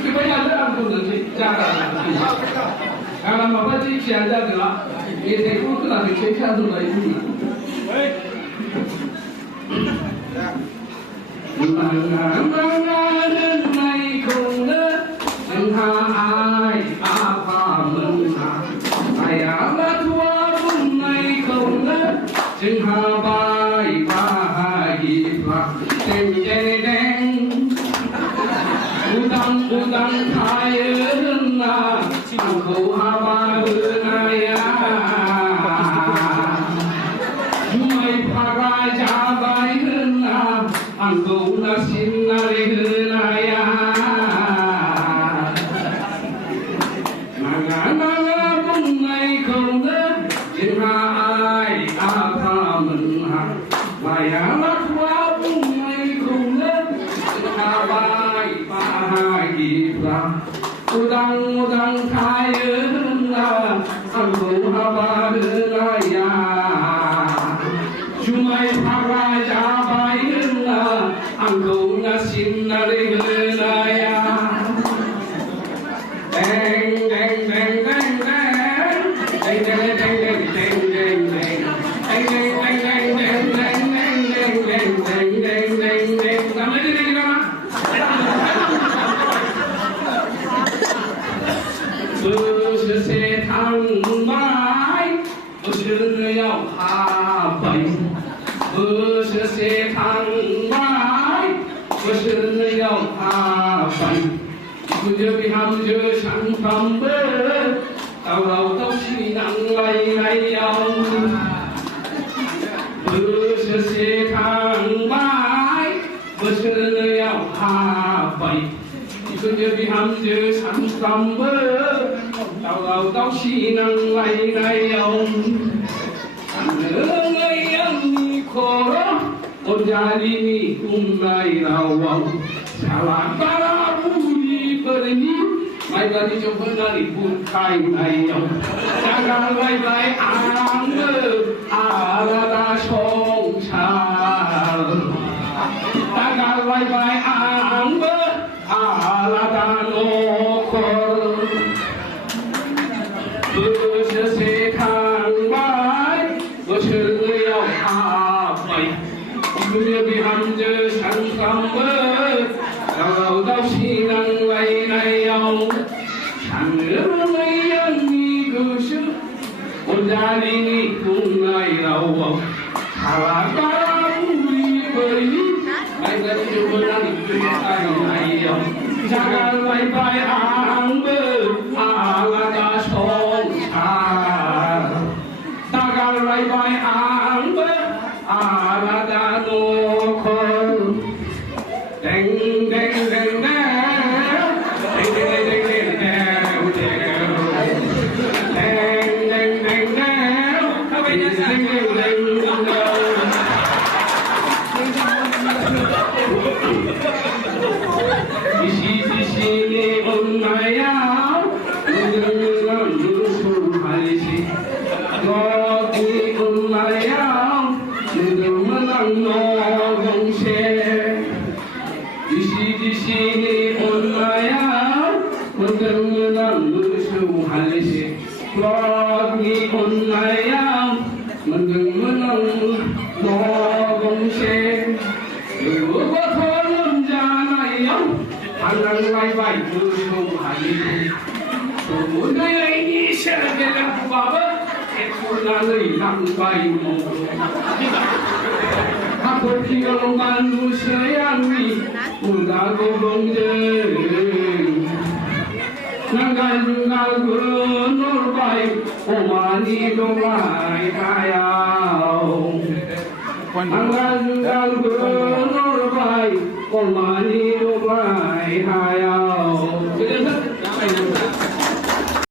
Kibaya da an kun da jara kana ma ba ji kiyan da ga e sai ku kula da ke kan da yi mai không nỡ anh ha ai a pha mừng ha ai a ma thua bung mai không nỡ chừng ha bai ba ha hi ba tem đen đen udang thái ơn na khâu ha ba na ya mai pha ra ja bai hơn na anh cũng đã xin lời hứa này mà ngã na bung này không nỡ chừng ai tha mình mà ya lắc quá bung này không nỡ chừng bai ba hai ra udang thái ơn là anh cũng ba hứa này Jumai pha ja bai anh cũng đã xin lời hứa này đeng đeng đeng đeng đeng đeng đeng đeng đeng đeng đeng bơ sẽ thăng mãi bơ sẽ nhau hà bảy bơ sẽ thăng mãi bơ sẽ nhau hà bảy giờ bị ham giờ sản phẩm bơ tàu đầu tàu xì nặng lay ông bơ sẽ thăng mãi bơ sẽ nhau hà bảy giờ bị ham giờ sản phẩm bơ tàu đầu tàu xì nặng lay ông người ông khổ ôn jadi ni umai rawang salah para budi berni mai bagi coba dari pun kai ayam jangan lai ang alada song char jangan lai ang alada lokor berse khang mai berse liao mai dunia biham je sang kamber kalau tau sinang lai lai ông sang lai yang ni gusu ojali ni kum lai rawang salah bui beri ai dari coba ni kai lai ông jangan lai bai ang ber alada song char jangan lai bai ang ber alada lokor deng deng deng deng deng deng deng deng deng deng deng apa ini deng deng deng di sini umayau dengan musuh halisi roti umayau menang nolong se di sini umayau menang musuh halisi roti umayau menang nolong se lupa tolong jangan yang anang lai bai musuh halisi semuanya ini sergelam baba Kulali lang bay mo Ako kinalungan mo sayang Mula ko bang din Nanggal ko norbay Umani lumay kayaw Nanggal ko norbay Umani lumay kayaw